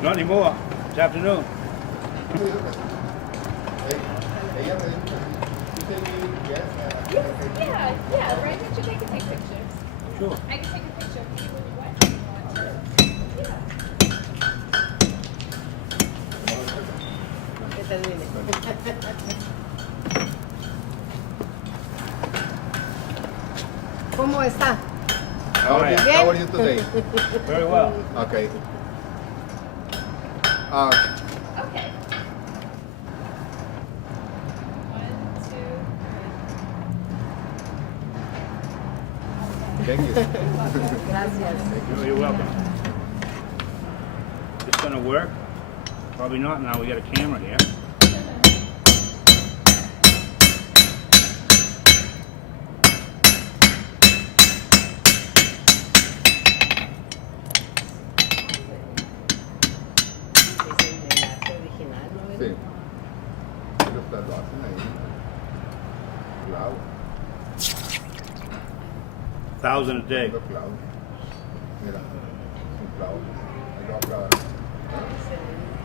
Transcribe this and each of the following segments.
Not anymore. It's afternoon. Yeah, right next to they can take pictures. Sure. I can take a picture of you when you wet. Que termine. ¿Cómo está? All right. How are you today? Very well. Okay. Okay. 1, 2, Thank you. Gracias. You're welcome. It's gonna work? Probably not now. We got a camera here. Sí. Pero lo hacen ahí. Clavo. 1,000 a day. Lo clavo. Mira. Un clavo. Ahí lo va a clavar.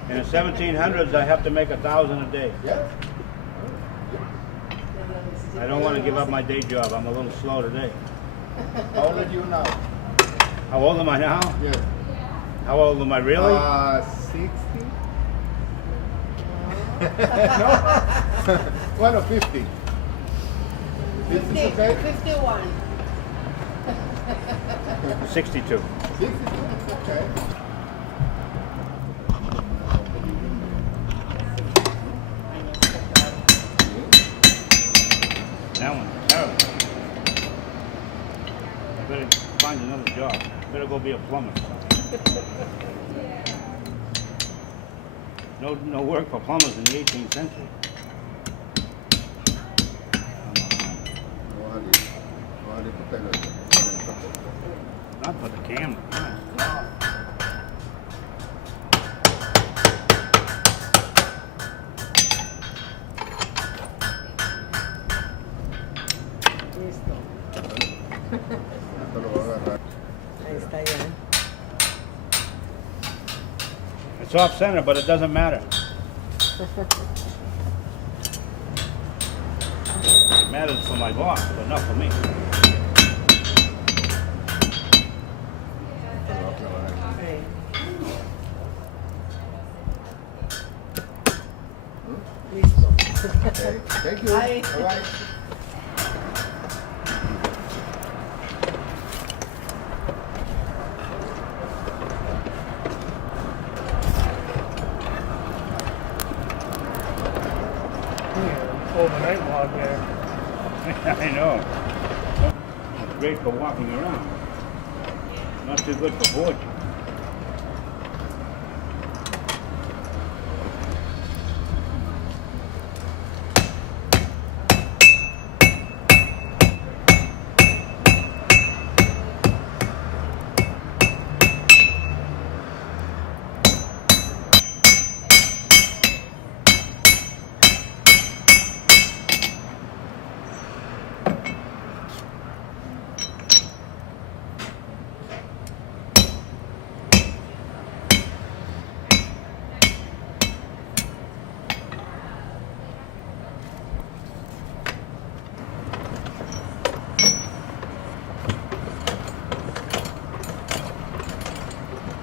In the 1700s, I have to make 1,000 a day. Yeah. I don't want to give up my day job. I'm a little slow today. How old are you now? How old am I now? Yes. How old am I really? 60. No. Bueno, 50. 50 is okay? 51. 62. 62? Okay. That one's terrible. I better find another job. Better go be a plumber. No work for plumbers in the 18th century. Not for the camera. Listo. Esto lo voy a agarrar. Ahí está ya. It's off center, but it doesn't matter. It matters for my boss, but not for me. Esto lo voy a clavar ahí. Sí. Listo. Okay. Thank you. Bye. Bye-bye. Overnight log there. I know. It's great for walking around. Not too good for forging.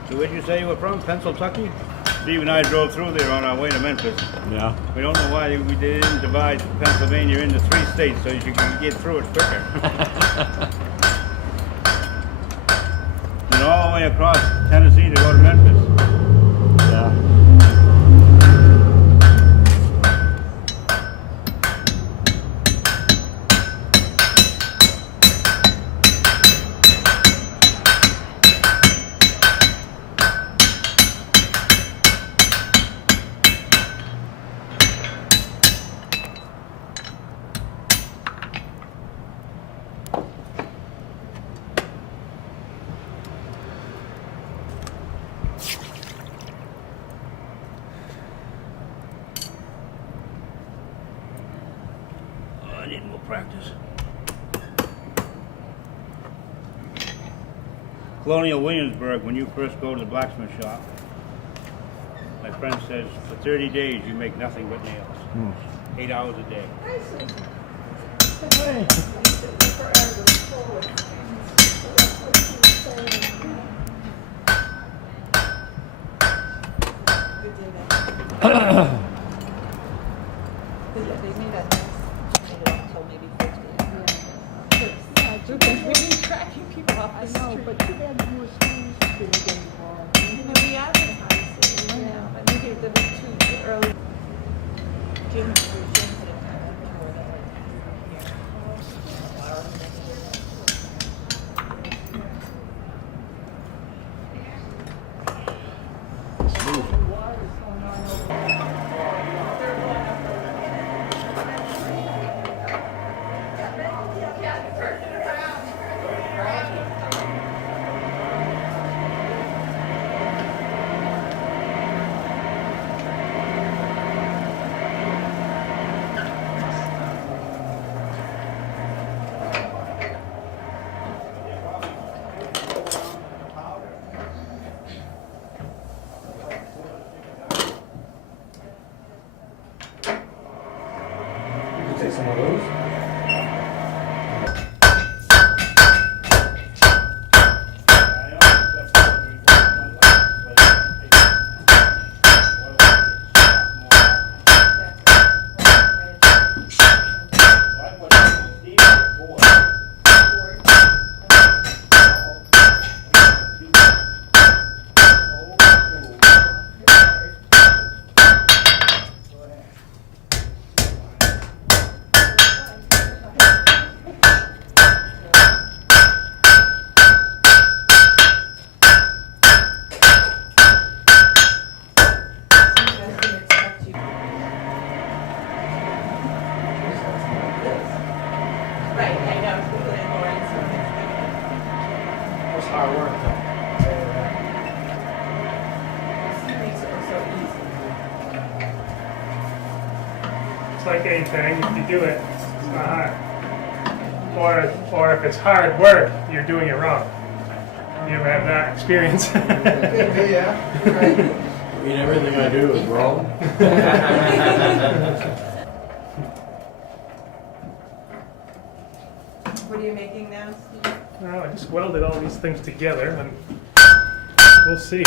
So where'd you say you were from? Pennsylvania? Steve and I drove through there on our way to Memphis. Yeah. We don't know why we didn't divide Pennsylvania into 3 states so you can get through it quicker. And all the way across Tennessee to go to Memphis. Yeah. need a little practice. Colonial Williamsburg, when you first go to the blacksmith shop, my friend says for 30 days you make nothing but nails. 8 hours a day. Tracking people off I the know, street. but too bad you were schools didn't get involved. You know, we advertised it, you know, but maybe there was too early. Take some of those. Right, I know, people in Lawrence. It's hard work though. Makes it so easy. It's like anything, if you do it, it's not hard. Or if it's hard work, you're doing it wrong. You ever have that experience? Yeah, right. I mean, everything I do is wrong. What are you making now, Steve? No, I just welded all these things together and we'll see.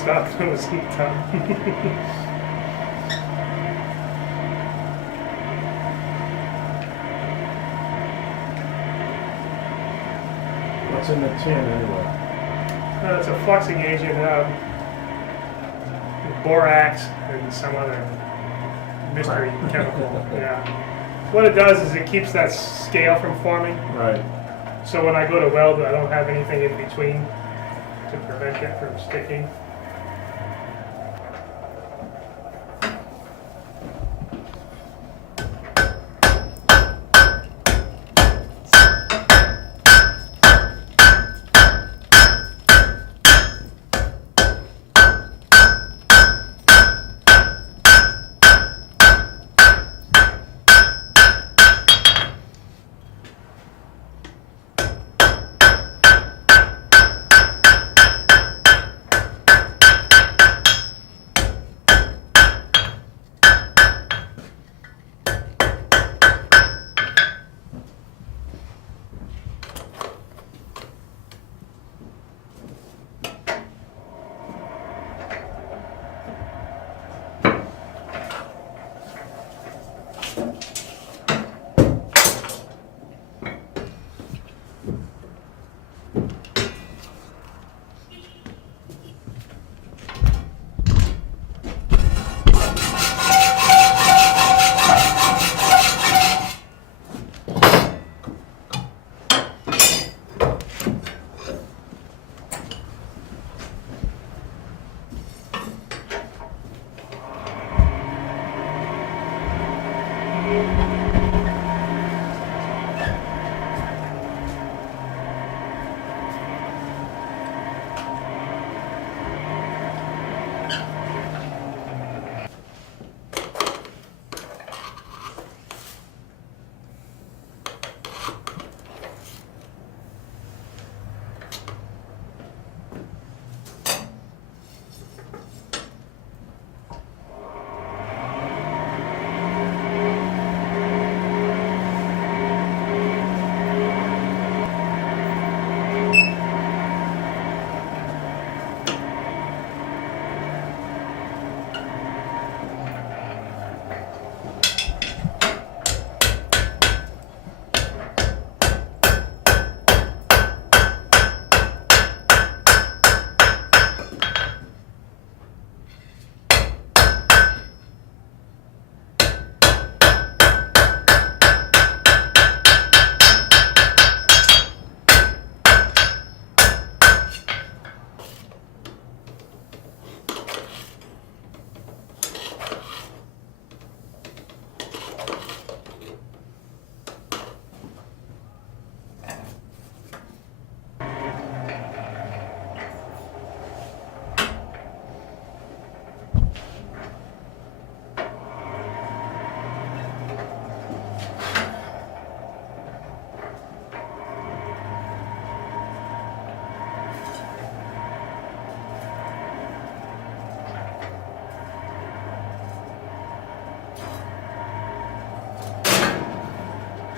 stuff when it was heat up. What's in the tin anyway? It's a fluxing agent, borax and some other mystery chemical. Yeah. What it does is it keeps that scale from forming. Right. So when I go to weld, I don't have anything in between to prevent it from sticking.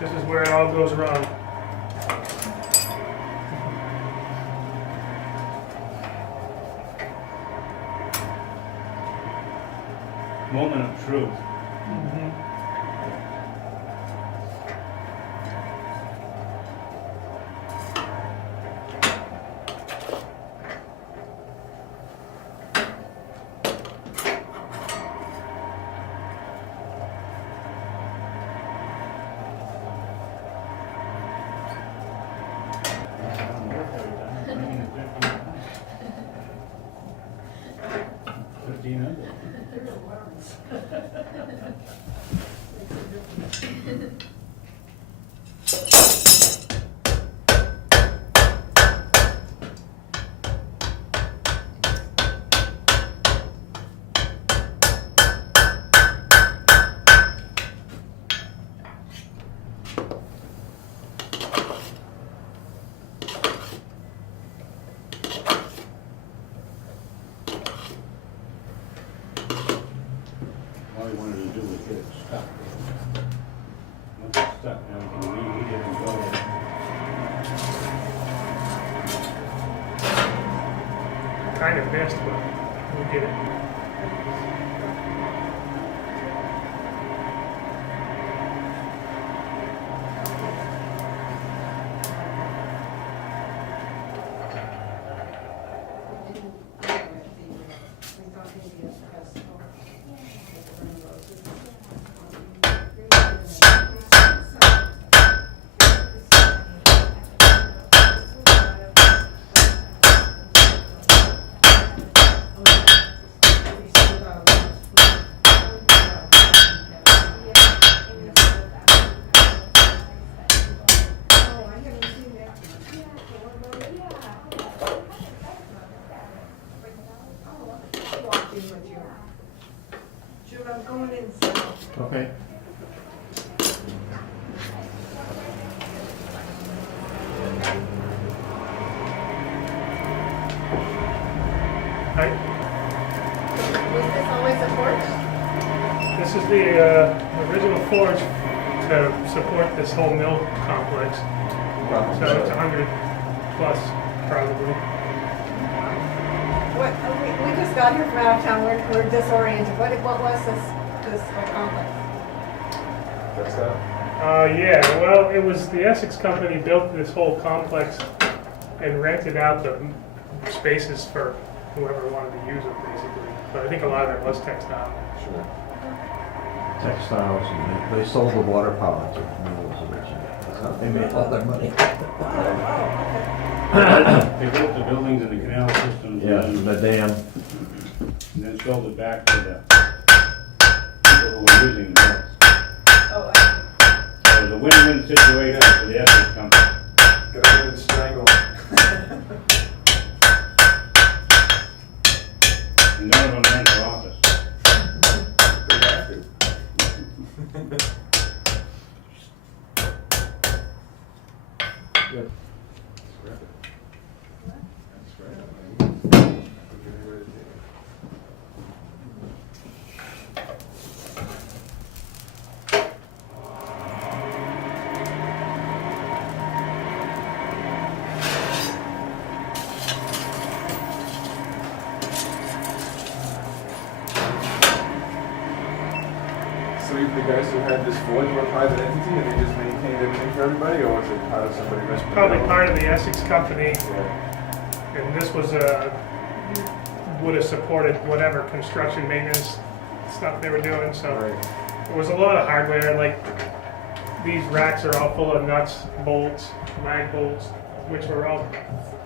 This is where it all goes wrong. Moment of truth. All he wanted to do was get it stuck. Once it's stuck, now he can reheat it and go. Kind of missed, but we'll get it. Jude, I'm going inside. Okay. Right? Was this always a porch? This is the original forge to support this whole mill complex. So it's 100 plus, probably. What, we just got here from out of town, we're disoriented. What was this whole complex? That's that? Yeah, well, it was the Essex company built this whole complex and rented out the spaces for whoever wanted to use it, basically. But I think a lot of it was textile. Sure. Textiles, and they sold the water power to mills originally. That's how they made all their money. They built the buildings and the canal systems. Yeah, And the dam. then sold it back to the people who were using the mills. Oh, So it was a win-win situation for the Essex company. Get out and strangle. And none of them ran for office. They have to. Good. That's right. So you- the guys who had this forge were a private entity and they just maintained everything for everybody, or was it part of somebody else? Probably part of the Essex company, Yeah. and this was would have supported whatever construction maintenance stuff they were doing, so. Right. There was a lot of hardware, like these racks are all full of nuts, bolts, mag bolts, which were all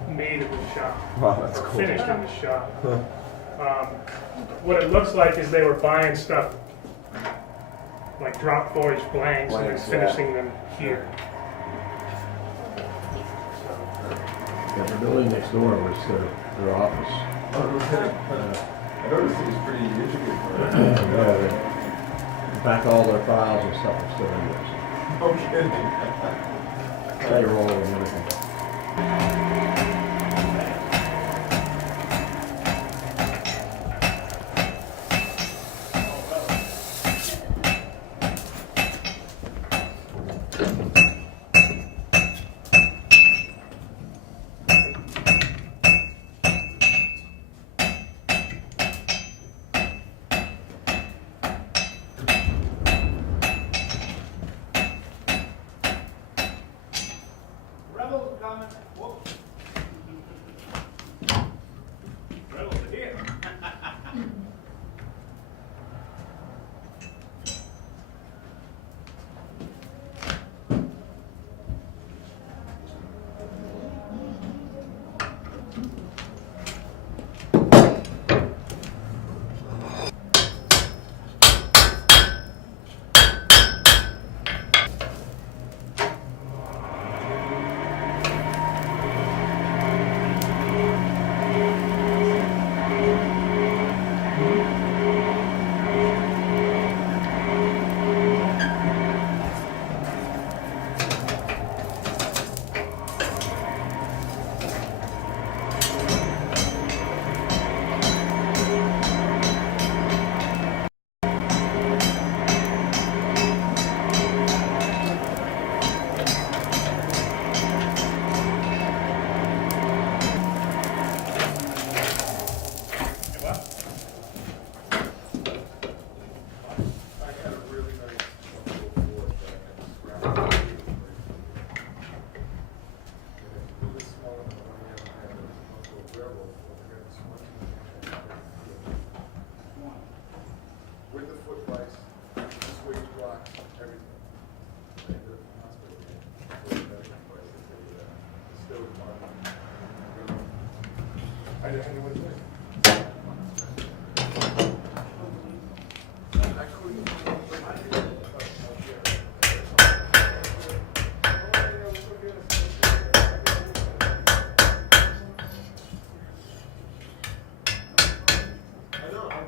made in the shop. Wow, that's Or cool. finished in the shop. What it looks like is they were buying stuff, like drop forged blanks, and then Blanks, yeah. finishing them here. Yeah, the building next door was their office. Oh, okay. I noticed it was pretty intricate. Yeah, in fact, all their files and stuff are still in there. No kidding. Payroll and everything. Rebels coming. Whoops.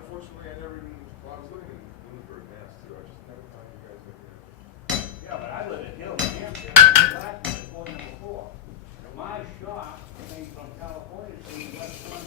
unfortunately, I never even, well, I was living in Bloomsburg, Mass, too, I just never thought you guys would, Yeah, but I live in Hill, New Hampshire, Blacksmith, before number 4. And my shop came from California to the West Point.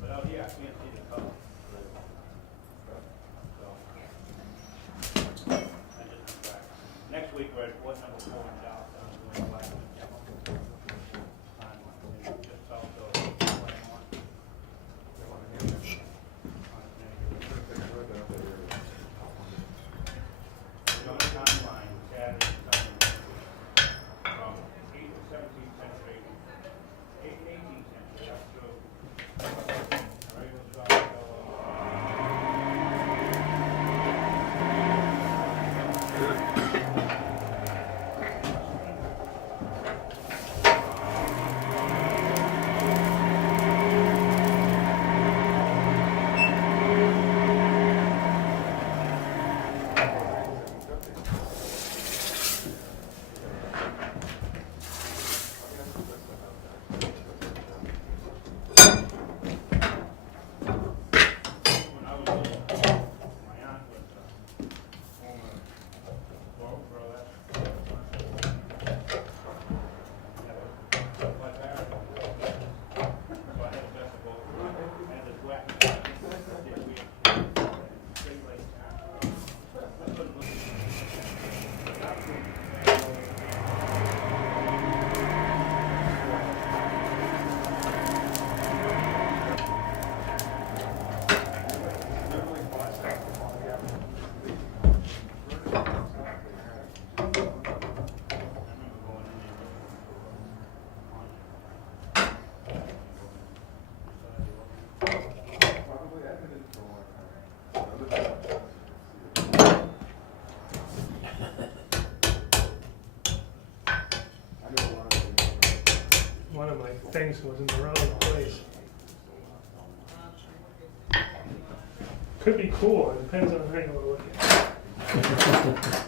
But out here, I can't see the color. So, I just went back. Next week, we're at what number 4 in Dallas, I'm doing Blacksmith. Just south of 21. We're on a timeline, Saturday, Sunday, from 17th century, 18th century, up to right, let's try to go, when I was little, my aunt was former burlesque. Like that. So I had a best of both worlds. I had this whack. Did we straight like that. I couldn't look probably, I've been in for a long time. I know a lot of people. One of my things was in the wrong place. Could be cool, it depends on how you look at it.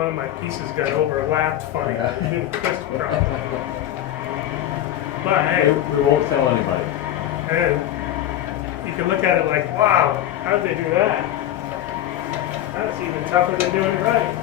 one of my pieces got overlapped funny. It didn't twist properly. But hey, We won't tell anybody. and you can look at it like, wow, how'd they do that? That's even tougher than doing it right.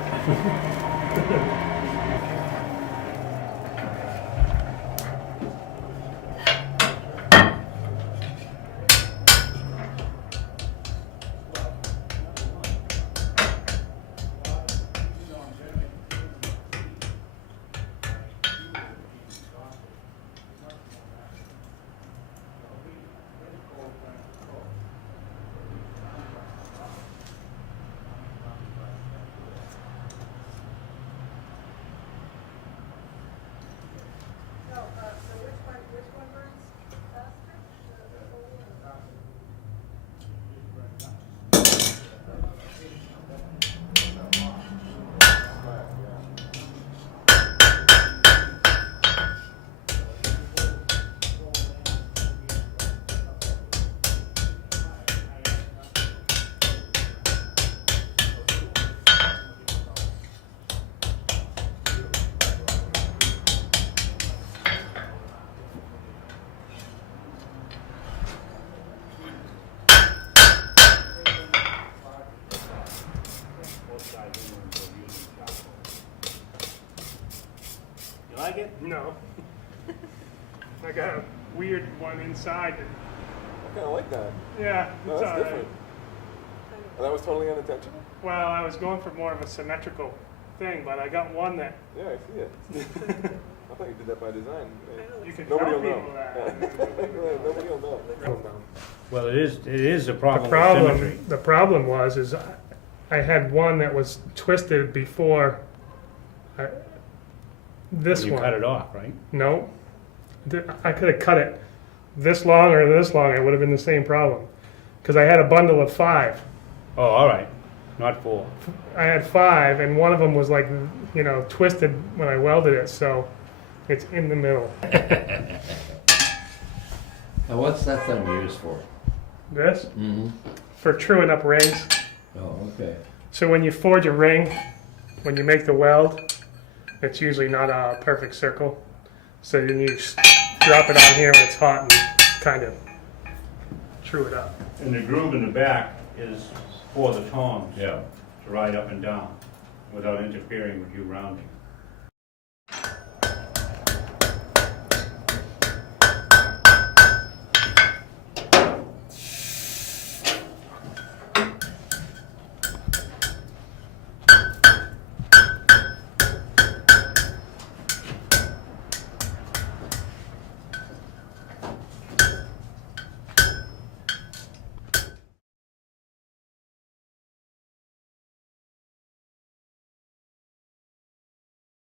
You like it? No. I got a weird one inside. I kind of like that. Yeah, No, it's that's all right. different. And that was totally unintentional? Well, I was going for more of a symmetrical thing, but I got one that Yeah, I see it. I thought you did that by design. you can Nobody tell will know. people that. Yeah, nobody will know. Well, it is a The problem with symmetry. problem was I had one that was twisted before this You one. cut it off, right? No, I could have cut it this long or this long. It would have been the same problem because I had a bundle of 5. Oh, all right, not 4. I had 5, and one of them was like, you know, twisted when I welded it, so it's in the middle. Now, what's that thing used for? This Mm-hmm. for truing up rings. Oh, okay. So when you forge a ring, when you make the weld, it's usually not a perfect circle. So then you just drop it on here when it's hot and kind of true it up. And the groove in the back is for the tongs Yeah. to ride up and down without interfering with you rounding.